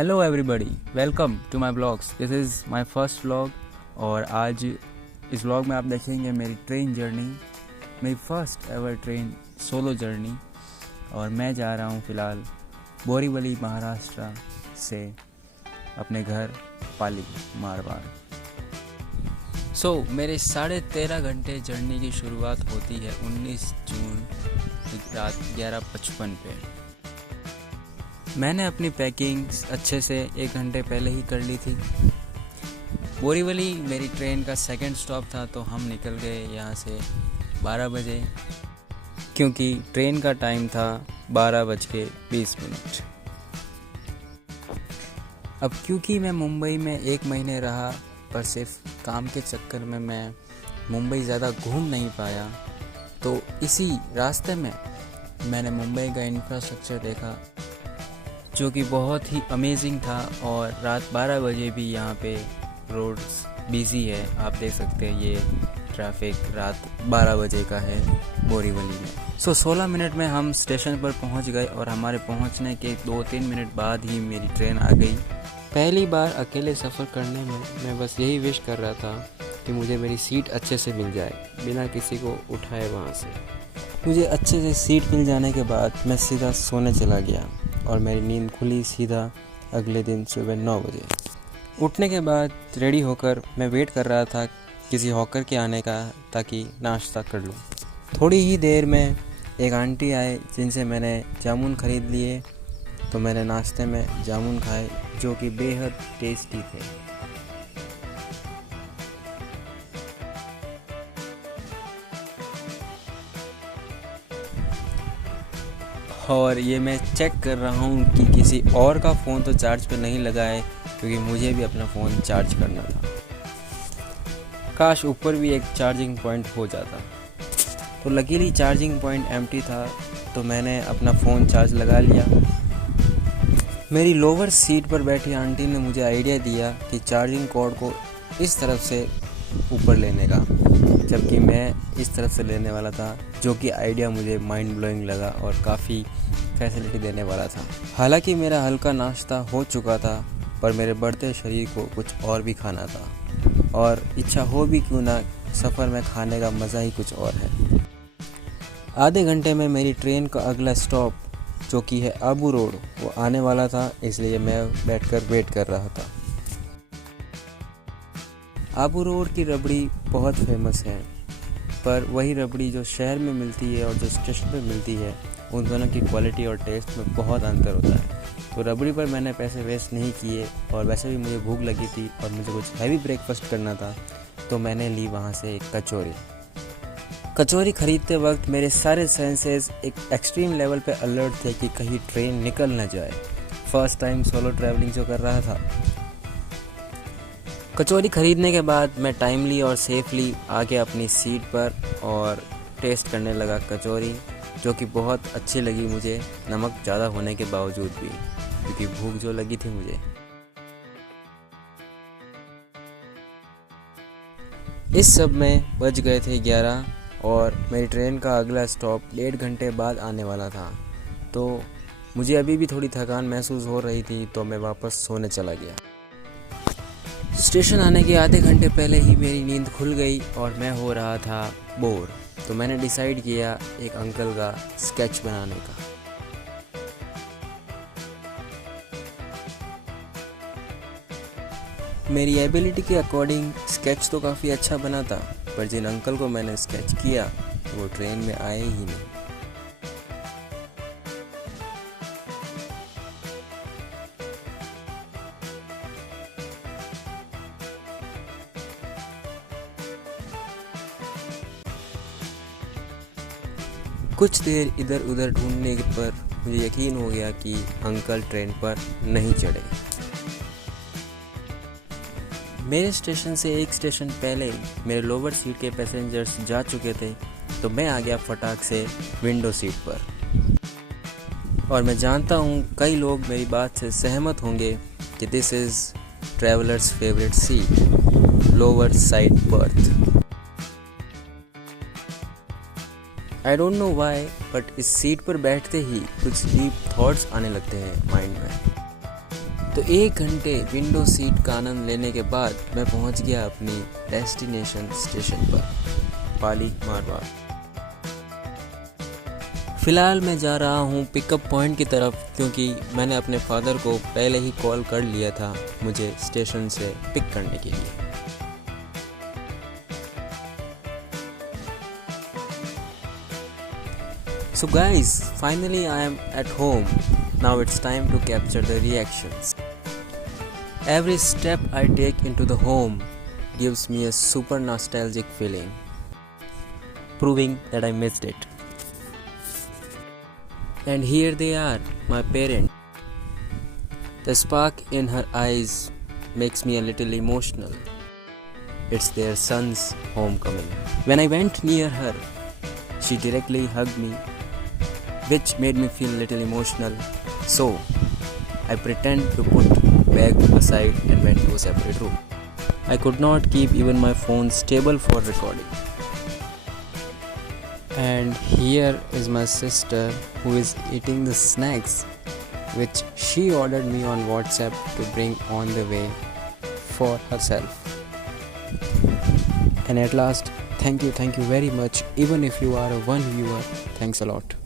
Hello everybody, welcome to my blogs. This is my first vlog और आज इस vlog में आप देखेंगे मेरी ट्रेन जर्नी, मेरी first ever train solo journey. और मैं जा रहा हूँ फ़िलहाल बोरीवली महाराष्ट्र से अपने घर पाली मारवाड़। मेरे 13.5 घंटे जर्नी की शुरुआत होती है 19 जून रात 11:55 पे। मैंने अपनी पैकिंग अच्छे से 1 घंटे पहले ही कर ली थी। बोरीवली मेरी ट्रेन का सेकंड स्टॉप था, तो हम निकल गए यहाँ से 12 बजे, क्योंकि ट्रेन का टाइम था 12:20। अब क्योंकि मैं मुंबई में 1 महीने रहा, पर सिर्फ काम के चक्कर में मैं मुंबई ज़्यादा घूम नहीं पाया, तो इसी रास्ते में मैंने मुंबई का इंफ्रास्ट्रक्चर देखा, जो कि बहुत ही अमेजिंग था। और रात 12 बजे भी यहाँ पे रोड्स बिजी है। आप देख सकते हैं ये ट्रैफिक रात 12 बजे का है बोरीवली में। 16 मिनट में हम स्टेशन पर पहुँच गए और हमारे पहुँचने के 2-3 मिनट बाद ही मेरी ट्रेन आ गई। पहली बार अकेले सफ़र करने में मैं बस यही विश कर रहा था कि मुझे मेरी सीट अच्छे से मिल जाए, बिना किसी को उठाए वहाँ से। मुझे अच्छे से सीट मिल जाने के बाद मैं सीधा सोने चला गया और मेरी नींद खुली सीधा अगले दिन सुबह 9 बजे। उठने के बाद रेडी होकर मैं वेट कर रहा था किसी हॉकर के आने का, ताकि नाश्ता कर लूँ। थोड़ी ही देर में एक आंटी आए जिनसे मैंने जामुन ख़रीद लिए, तो मैंने नाश्ते में जामुन खाए जो कि बेहद टेस्टी थे। और ये मैं चेक कर रहा हूँ कि किसी और का फ़ोन तो चार्ज पे नहीं लगा है, क्योंकि मुझे भी अपना फ़ोन चार्ज करना था। काश ऊपर भी एक चार्जिंग पॉइंट हो जाता। तो लकीली चार्जिंग पॉइंट एम्प्टी था, तो मैंने अपना फ़ोन चार्ज लगा लिया। मेरी लोअर सीट पर बैठी आंटी ने मुझे आइडिया दिया कि चार्जिंग कॉर्ड को इस तरफ से ऊपर लेने का, जबकि मैं इस तरफ से लेने वाला था, जो कि आइडिया मुझे माइंड ब्लोइंग लगा और काफ़ी फैसिलिटी देने वाला था। हालांकि मेरा हल्का नाश्ता हो चुका था, पर मेरे बढ़ते शरीर को कुछ और भी खाना था, और इच्छा हो भी क्यों ना, सफ़र में खाने का मज़ा ही कुछ और है। आधे घंटे में मेरी ट्रेन का अगला स्टॉप, जो कि है आबू रोड, वो आने वाला था, इसलिए मैं बैठकर वेट कर रहा था। आबू रोड की रबड़ी बहुत फेमस है, पर वही रबड़ी जो शहर में मिलती है और जो स्टेशन पे मिलती है, उन दोनों की क्वालिटी और टेस्ट में बहुत अंतर होता है। तो रबड़ी पर मैंने पैसे वेस्ट नहीं किए, और वैसे भी मुझे भूख लगी थी और मुझे कुछ हैवी ब्रेकफास्ट करना था, तो मैंने ली वहाँ से एक कचौरी खरीदते वक्त मेरे सारे सेंसेस एक एक्सट्रीम लेवल पे अलर्ट थे कि कहीं ट्रेन निकल ना जाए। फर्स्ट टाइम सोलो ट्रैवलिंग जो कर रहा था। कचौरी खरीदने के बाद मैं टाइमली और सेफली आके अपनी सीट पर और टेस्ट करने लगा कचौरी, जो कि बहुत अच्छी लगी मुझे, नमक ज़्यादा होने के बावजूद भी, क्योंकि भूख जो लगी थी मुझे। इस सब में बज गए थे 11 और मेरी ट्रेन का अगला स्टॉप 1.5 घंटे बाद आने वाला था। तो मुझे अभी भी थोड़ी थकान महसूस हो रही थी, तो मैं वापस सोने चला गया। स्टेशन आने के आधे घंटे पहले ही मेरी नींद खुल गई और मैं हो रहा था बोर, तो मैंने डिसाइड किया एक अंकल का स्केच बनाने का। मेरी एबिलिटी के अकॉर्डिंग स्केच तो काफ़ी अच्छा बना था, पर जिन अंकल को मैंने स्केच किया वो ट्रेन में आए ही नहीं। कुछ देर इधर उधर ढूंढने पर मुझे यकीन हो गया कि अंकल ट्रेन पर नहीं चढ़े। मेरे स्टेशन से एक स्टेशन पहले मेरे लोअर सीट के पैसेंजर्स जा चुके थे, तो मैं आ गया फटाक से विंडो सीट पर। और मैं जानता हूँ कई लोग मेरी बात से सहमत होंगे कि this is travellers favourite seat, lower side birth. I don't know why, but इस सीट पर बैठते ही कुछ डीप थॉट्स आने लगते हैं माइंड में। तो 1 घंटे विंडो सीट का आनंद लेने के बाद मैं पहुंच गया अपनी डेस्टिनेशन स्टेशन पर, पाली मारवाड़। फ़िलहाल मैं जा रहा हूँ पिकअप पॉइंट की तरफ, क्योंकि मैंने अपने फादर को पहले ही कॉल कर लिया था मुझे स्टेशन से पिक करने के लिए। So guys, finally I am at home. Now it's time to capture the reactions. Every step I take into the home gives me a super nostalgic feeling, proving that I missed it. And here they are, my parents. The spark in her eyes makes me a little emotional. It's their son's homecoming. When I went near her, she directly hugged me, which made me feel a little emotional. So, I pretend to put bag aside and went to a separate room. I could not keep even my phone stable for recording. And here is my sister who is eating the snacks which she ordered me on WhatsApp to bring on the way for herself. And at last, thank you very much. Even if you are a one viewer, thanks a lot.